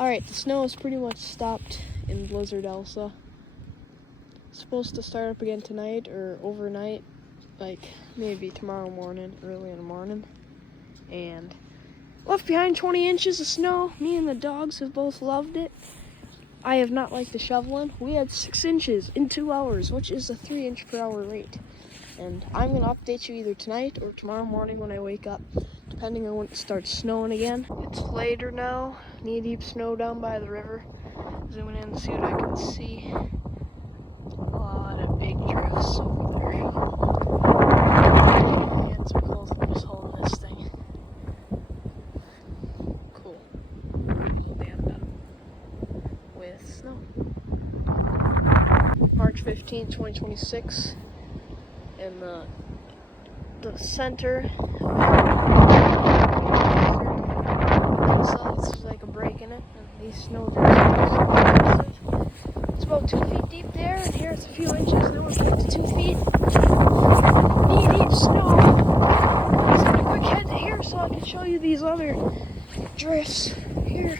Alright, the snow has pretty much stopped in Blizzard Elsa. It's supposed to start up again tonight or overnight, like maybe tomorrow morning, early in the morning. And left behind 20 inches of snow. Me and the dogs have both loved it. I have not liked the shoveling. We had 6 inches in 2 hours, which is a 3 inch per hour rate. And I'm going to update you either tonight or tomorrow morning when I wake up, depending on when it starts snowing again. It's later now, knee-deep snow down by the river. Zooming in to see what I can see. A lot of big drifts over there. My hands are cold from just holding this thing. Cool. All dammed up with snow. March 15, 2026. In the center of it's like a break in it, and these snow drifts are massive. It's about 2 feet deep there, and here it's a few inches. Now we're back to 2 feet. Knee-deep snow. I just had a quick head to here so I could show you these other drifts here.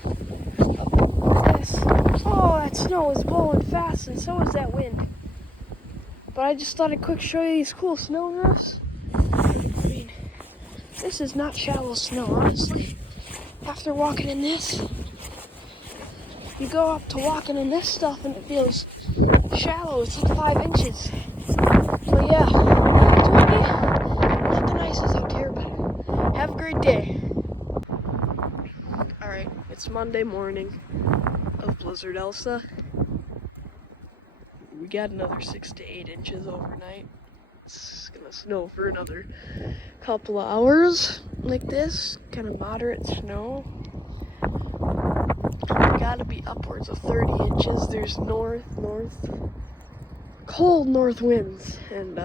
This. Oh, that snow is blowing fast, and so is that wind. But I just thought I'd quick show you these cool snow drifts. I mean, this is not shallow snow, honestly. After walking in this, you go up to walking in this stuff and it feels shallow. It's like 5 inches. So yeah, not the nicest out here, but have a great day. Alright, it's Monday morning of Blizzard Elsa. We got another 6 to 8 inches overnight. It's gonna snow for another couple of hours like this, kind of moderate snow. Gotta be upwards of 30 inches. There's cold north winds, and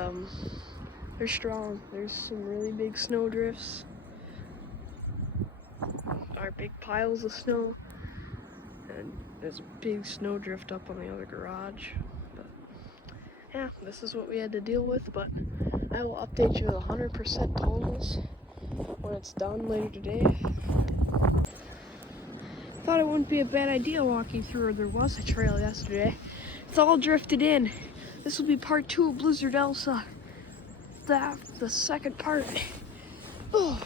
they're strong. There's some really big snow drifts. Are big piles of snow, and there's a big snow drift up on the other garage. Yeah, this is what we had to deal with, but I will update you with 100% totals when it's done later today. Thought it wouldn't be a bad idea walking through where there was a trail yesterday. It's all drifted in. This will be part 2 of Blizzard Elsa. The second part. Oh,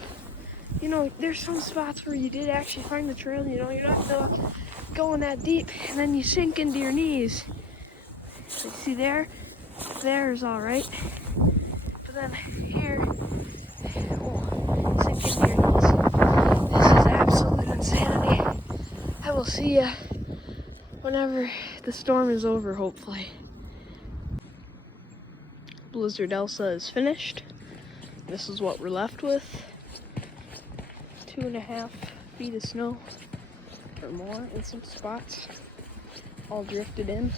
you know, there's some spots where you did actually find the trail. You know, you're not going that deep, and then you sink into your knees. So you see there? There's all right, but then here, oh, sink into your knees. This is absolute insanity. I will see you whenever the storm is over, hopefully. Blizzard Elsa is finished. This is what we're left with. 2.5 feet of snow or more in some spots, all drifted in.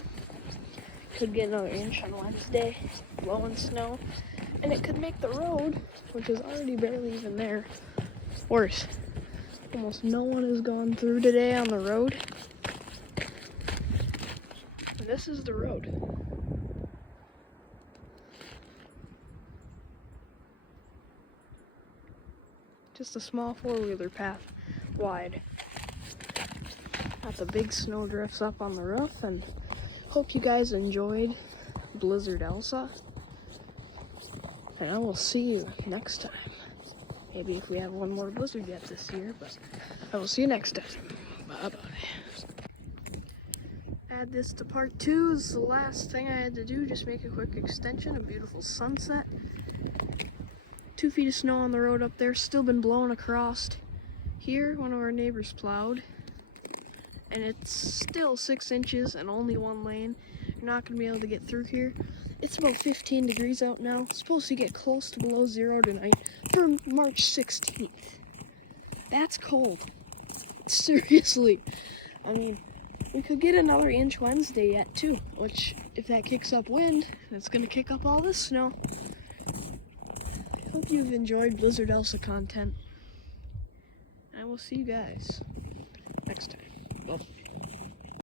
Could get another inch on Wednesday, blowing snow, and it could make the road, which is already barely even there, worse. Almost no one has gone through today on the road. And this is the road. Just a small 4-wheeler path wide. Got the big snow drifts up on the roof, and hope you guys enjoyed Blizzard Elsa, and I will see you next time. Maybe if we have one more blizzard yet this year, but I will see you next time. Bye-bye. Add this to part 2. This is the last thing I had to do, just make a quick extension, a beautiful sunset. 2 feet of snow on the road up there, still been blowing across. Here, one of our neighbors plowed. And it's still 6 inches and only one lane. You're not going to be able to get through here. It's about 15 degrees out now. It's supposed to get close to below 0 tonight for March 16th. That's cold. Seriously. I mean, we could get another inch Wednesday yet too, which if that kicks up wind, it's going to kick up all this snow. I hope you've enjoyed Blizzard Elsa content. I will see you guys next time. Bye.